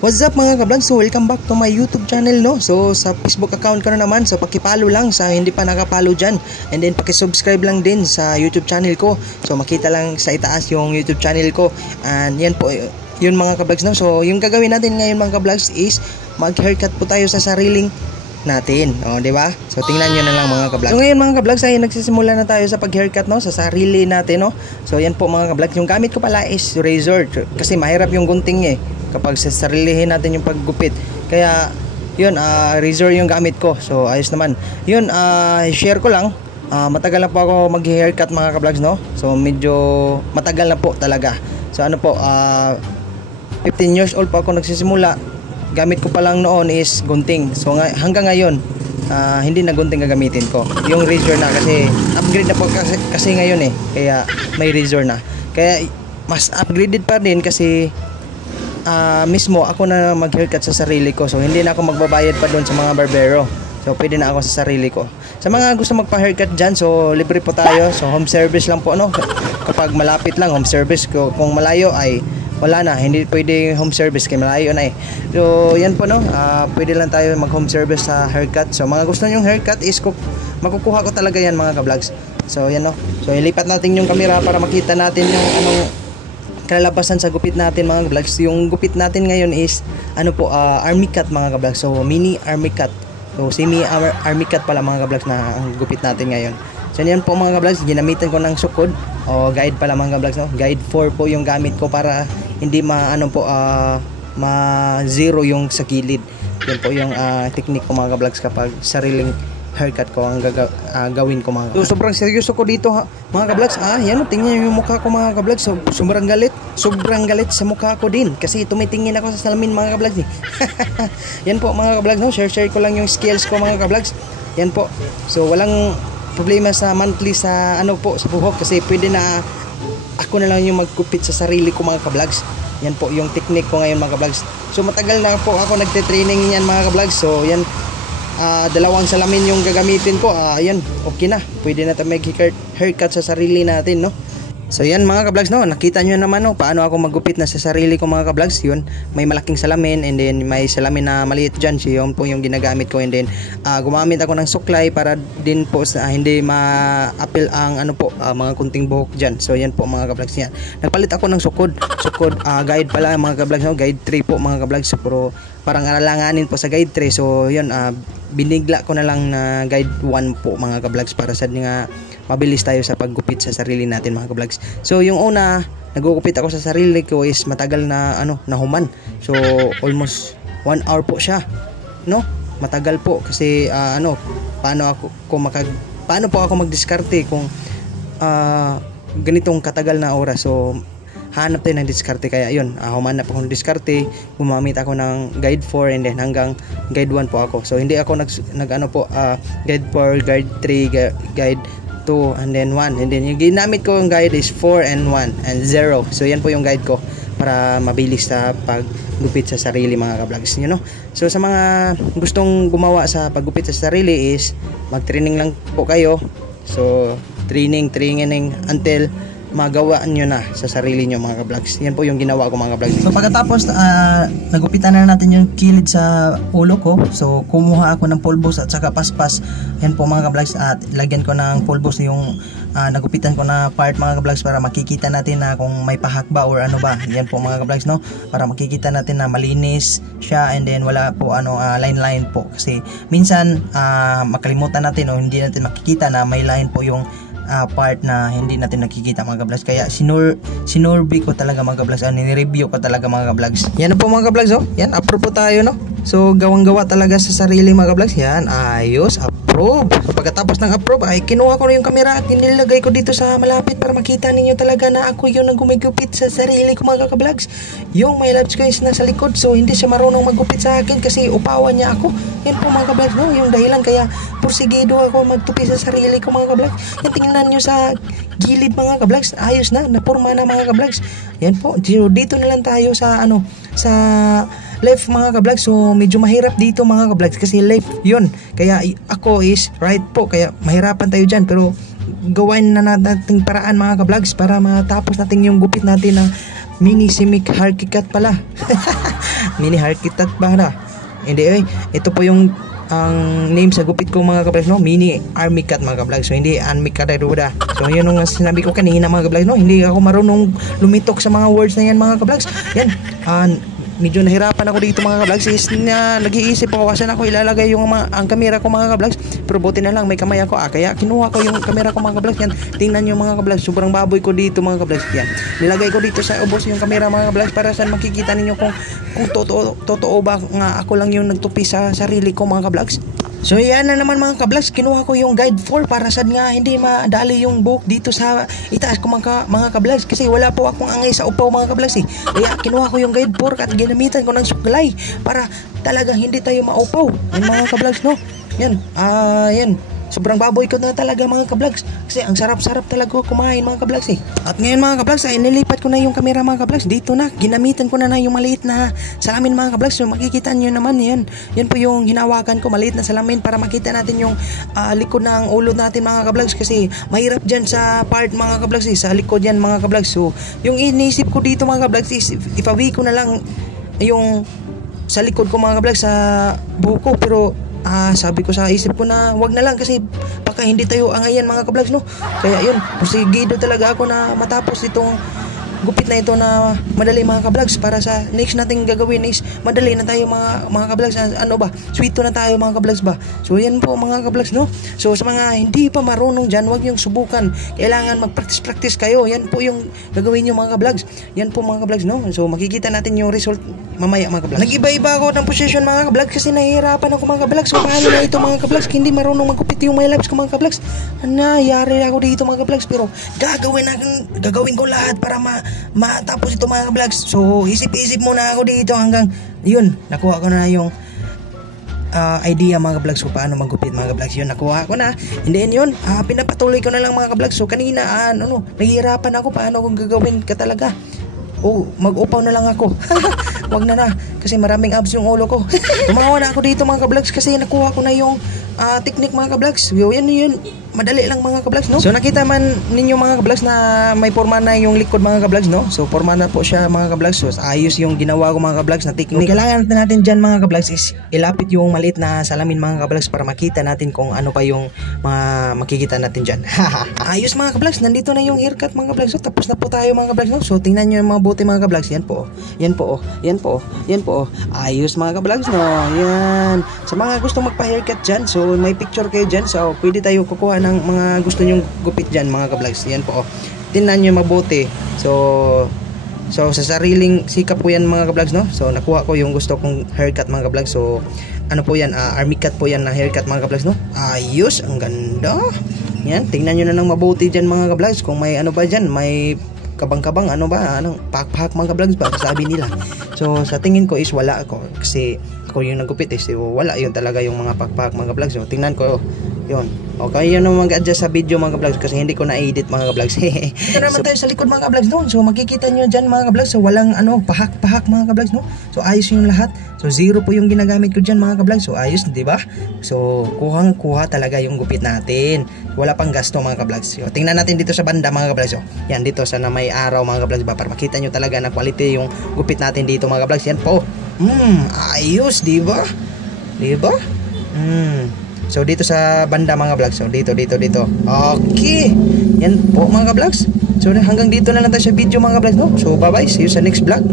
What's up mga ka-vlog? So welcome back to my YouTube channel, no? So sa Facebook account ko na naman, so paki-follow lang sa hindi pa nakapollow dyan. And then paki-subscribe lang din sa YouTube channel ko. So makita lang sa itaas yung YouTube channel ko. And yan po, yun mga ka-vlogs, no? So yung gagawin natin ngayon mga ka-vlogs is mag-haircut po tayo sa sariling natin, di ba? So tingnan nyo na lang mga ka-vlogs. So ngayon mga ka-vlogs ay nagsisimula na tayo sa pag-haircut, no, sa sarili natin, no. So yan po mga ka-vlogs, yung gamit ko pala is razor kasi mahirap yung gunting kapag sa sarilihin natin yung paggupit. Kaya yun, razor yung gamit ko. So ayos naman. Yun, share ko lang. Matagal na po ako mag-haircut mga ka-vlogs, no. So medyo matagal na po talaga. So ano po, 15 years old pa ako nagsisimula. Gamit ko pa lang noon is gunting. So hanggang ngayon hindi na gunting gagamitin ko. Yung razor na kasi upgrade na po kasi ngayon kaya may razor na. Kaya mas upgraded pa din kasi mismo ako na mag-haircut sa sarili ko. So hindi na ako magbabayad pa doon sa mga barbero. So pwede na ako sa sarili ko. Sa mga gusto magpa-haircut dyan, so libre po tayo. So home service lang po, no. Kapag malapit lang home service, kung malayo ay wala na, hindi pwede home service kaya malayo na So yan po, no, pwede lang tayo mag home service sa haircut. So mga gusto nyong haircut is makukuha ko talaga yan mga ka-vlogs. So yan, no. So ilipat natin yung camera para makita natin yung anong kalalabasan sa gupit natin mga ka-vlogs. Yung gupit natin ngayon is army cut mga ka-vlogs. So mini army cut. So semi army cut pala mga ka-vlogs na ang gupit natin ngayon. So yan po mga ka-vlogs, ginamitan ko ng sukod o guide pala mga ka-vlogs, no. Guide 4 po yung gamit ko para hindi ma-zero yung sa gilid. Yan po yung technique ko mga ka-vlogs kapag sariling haircut ko ang gawin ko mga ka-vlogs. So sobrang seryoso ko dito mga ka-vlogs. Yan, tingnan yung mukha ko mga ka-vlogs. So, sobrang galit sa mukha ko din kasi tumitingin ako sa salamin mga ka-vlogs. Yan po mga ka-vlogs, no. Share ko lang yung skills ko mga ka-vlogs. Yan po. So walang problema sa monthly sa sa buhok kasi pwede na ako na lang yung magkupit sa sarili ko mga ka-vlogs. Yan po yung technique ko ngayon mga ka-vlogs. So matagal na po ako nagte-training yan mga ka-vlogs. So yan, dalawang salamin yung gagamitin ko. Ayan, okay na. Pwede na tayo mag-haircut sa sarili natin, no. So yan mga ka-vlogs, no, nakita nyo naman, no, paano ako magupit na sa sarili ko mga ka-vlogs. Yun, may malaking salamin and then may salamin na maliit dyan. So yun po yung ginagamit ko and then gumamit ako ng suklay para din po sa hindi ma-appeal ang mga kunting buhok dyan. So yan po mga ka-vlogs yan. Nagpalit ako ng sukod guide pala mga ka-vlogs, no, guide 3 po mga ka-vlogs. So pero parang alanganin po sa guide 3. So yun, binigla ko na lang na guide 1 po mga ka-vlogs para sa nga mabilis tayo sa paggupit sa sarili natin mga ka-vlogs. So yung una, nagugupit ako sa sarili ko is matagal na nahuman. So almost 1 hour po siya, no. Matagal po kasi paano po ako magdiskarte kung ganitong katagal na oras. So hanap tayo ng diskarte kaya yun, humanap ako ng diskarte, gumamit ako ng guide 4 and then hanggang guide 1 po ako. So hindi ako guide 4, guide 3, guide 2 and then 1 and then yung ginamit ko yung guide is 4 and 1 and 0. So yan po yung guide ko para mabilis sa paggupit sa sarili mga ka-vlogs, no. So sa mga gustong gumawa sa paggupit sa sarili is mag-training lang po kayo. So training until magawa nyo na sa sarili nyo mga ka-vlogs. Yan po yung ginawa ko mga ka-vlogs. So pagkatapos nagupitan na natin yung kilid sa ulo ko. So kumuha ako ng pulbos at saka paspas. Yan po mga ka-vlogs, at lagyan ko ng pulbos yung nagupitan ko na part mga ka-vlogs para makikita natin na kung may pahak ba or ano ba. Yan po mga ka-vlogs, no, para makikita natin na malinis siya and then wala po line po kasi minsan makalimutan natin o hindi natin makikita na may line po yung part na hindi natin nakikita mga ka-vlogs. Kaya sinurvey ko talaga mga ka-vlogs, nireview ko talaga mga ka-vlogs. Yan po mga ka-vlogs, yan, approve po tayo, no. So gawang-gawa talaga sa sarili mga ka-vlogs. Yan, ayos, approve. So pagkatapos ng approve ay kinuha ko na yung camera at nilagay ko dito sa malapit para makita ninyo talaga na ako yung nagumigupit sa sarili ko mga ka-vlogs. Yung my loves ko is nasa likod, so hindi siya marunong magupit sa akin kasi upawan niya ako. Yan po mga ka-vlogs, no, yung dahilan kaya porsigido ako magtupi sa sarili ko mga ka-vlogs. Yan, tingnan nyo sa gilid mga ka-vlogs, ayos na, napurma na mga ka-vlogs. Yan po, dito na lang tayo sa sa left mga ka-vlogs. So medyo mahirap dito mga ka-vlogs kasi left yun, kaya ako is right po, kaya mahirapan tayo dyan. Pero gawain na natin paraan mga ka-vlogs para matapos natin yung gupit natin na mini simic haircut pala. Mini haircut ba na? Hindi eh. Ito po yung ang name sa gupit ko mga kablags, no? Mini army cut mga kablags. So hindi army cut ay duda. So yun yung sinabi ko kanina mga kablags, no? Hindi ako marunong lumitok sa mga words na yan mga kablags. Yan. Medyo nahirapan ako dito mga kablags, is na nag-iisip ako kasi ako ilalagay yung ang camera ko mga kablags, pero buti na lang may kamay ako, kaya kinuha ko yung camera ko mga kablags. Yan, tingnan nyo mga kablags, sobrang baboy ko dito mga kablags. Yan, nilagay ko dito sa ubos yung camera mga kablags para saan makikita ninyo kung totoo ba nga ako lang yung nagtupi sa sarili ko mga kablags. So yan na naman mga kablags, kinuha ko yung guide 4 para sad nga hindi madali yung buhok dito sa itaas ko mga kablags, kasi wala po akong angay sa upaw mga kablags eh. Kaya kinuha ko yung guide 4 at ginamitan ko ng suklay para talagang hindi tayo maupaw. Yan mga kablags, no? Yan, yan. Sobrang baboy ko na talaga mga kablags, kasi ang sarap-sarap talaga kumain mga kablags eh. At ngayon mga kablags ay nilipat ko na yung camera mga kablags dito na. Ginamitan ko na yung maliit na salamin mga kablags. So makikita nyo naman yan. Yan po yung hinawakan ko, maliit na salamin para makita natin yung likod ng ulo natin mga kablags, kasi mahirap dyan sa part mga kablags eh, sa likod yan mga kablags. So yung iniisip ko dito mga kablags is ipawi ko na lang yung sa likod ko mga kablags sa buko, pero sabi ko sa isip ko na wag na lang, kasi baka hindi tayo angayan mga kablags, no? Kaya yun, porsigido talaga ako na matapos itong gupit na ito na madali mga kablags, para sa next nating gagawin is madali na tayo mga kablags. Ano ba, sweeto na tayo mga kablags ba. So yan po mga kablags, no? So sa mga hindi pa marunong dyan, wag yung subukan, kailangan magpractice kayo. Yan po yung gagawin nyo mga kablags. Yan po mga kablags, no? So makikita natin yung result mamaya mga kablags. Nag-iba-iba ako ng position mga kablags kasi nahihirapan ako mga kablags. So paano na ito mga kablags, hindi marunong magkupit yung my lives ko mga kablags. Nangyari ako dito mga kablags, pero gagawin ko lahat para matapos ito mga kablags. So isip-isip muna ako dito hanggang yun, nakuha ko na yung idea mga kablags kung paano maggupit mga kablags. Yun, nakuha ko na, and then yun, pinapatuloy ko na lang mga kablags. So kanina nahihirapan ako paano kung gagawin ka talaga. Mag-upaw na lang ako. Wag na kasi maraming abs yung ulo ko. Tumawa na ako dito mga kablags kasi nakuha ko na yung technique mga kablags. Yun, madali lang mga kablags, no? So nakita man ninyo mga kablags na may forma na yung likod mga kablags, no? So forma na po siya mga kablags. So ayos yung ginawa ko mga kablags na technique. So, kailangan natin dyan mga kablags is ilapit yung maliit na salamin mga kablags para makita natin kung ano pa yung makikita natin dyan. Ayos mga kablags, nandito na yung haircut mga kablags. So tapos na po tayo mga kablags, no? So tingnan nyo yung mga buti mga kablags. Yan po. Ayos mga kablags, no? Yan. Sa mga gusto magpa-haircut dyan, so may picture kayo dyan. So pwede tayo kukuha ng mga gusto nyong gupit dyan mga kablags. Yan po. Tingnan nyo mabuti. So sa sariling sikap po yan mga kablags, no? So nakuha ko yung gusto kong haircut mga kablags. So ano po yan, army cut po yan na haircut mga kablags, no? Ayos, ang ganda. Yan, tingnan nyo na ng mabuti dyan mga kablags. Kung may ano ba dyan, may kabang-kabang, anong pak-pak mga kablags ba sabi nila. So sa tingin ko is wala ako, kasi ako yung nagupit eh. So wala yun talaga yung mga pak-pak mga kablags. So tingnan ko yun. Okay, yun naman mag-adjust sa video mga kablags kasi hindi ko na-edit mga kablags. Ito naman tayo sa likod mga kablags doon. So makikita nyo dyan mga kablags. So walang pahak-pahak mga kablags, no? So ayos yung lahat. So zero po yung ginagamit ko dyan mga kablags. So ayos, di ba? So kuhang-kuha talaga yung gupit natin. Wala pang gasto mga kablags. So tingnan natin dito sa banda mga kablags. So yan dito sa na may araw mga kablags ba, para makita nyo talaga na quality yung gupit natin dito mga kablags. Yan po. Ayos, di ba? Di ba? So dito sa banda mga vlogs. So dito. Okay. Yan po mga vlogs. So hanggang dito na lang tayo sa video mga vlogs, no? So bye bye. See you sa next vlog.